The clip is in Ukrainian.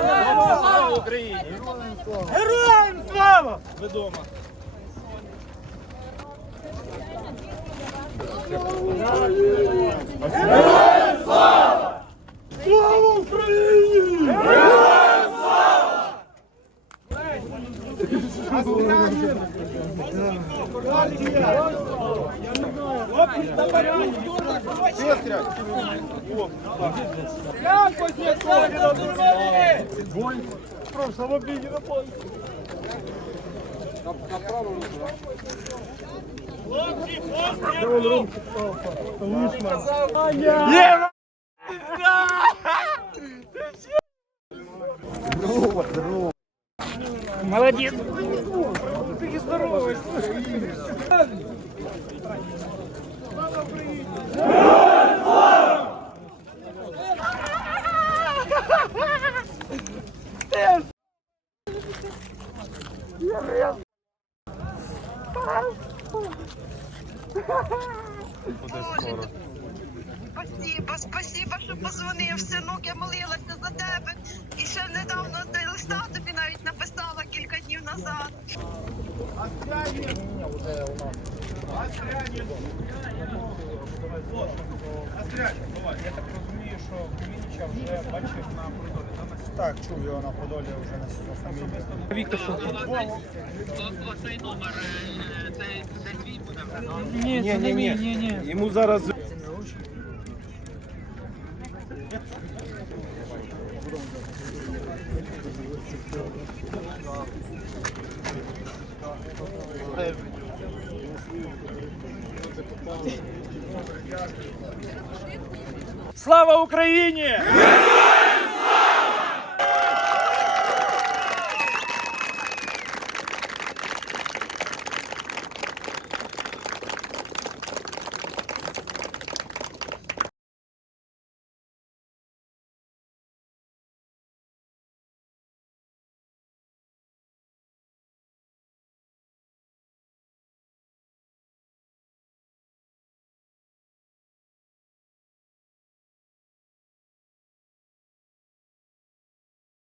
Слава Україні! Героям слава! Ведомо. Слава Слава Україні! Бой. Просто в обеде на бой. На правую руку, да? Здорово, здорово. Молодец. Ты здоровый. Слава Спасибо, спасибо, що позвонив, синок. Я молилася за тебе. І ще недавно листа тобі навіть написала кілька днів назад. Я так розумію, що Кулініча вже бачив на коридорі. Так, чув його на Подолі вже на фамілію. Віктор, що Оцей номер, е, це твій буде вже? Ні, ні, ні, ні. Йому зараз Слава Україні!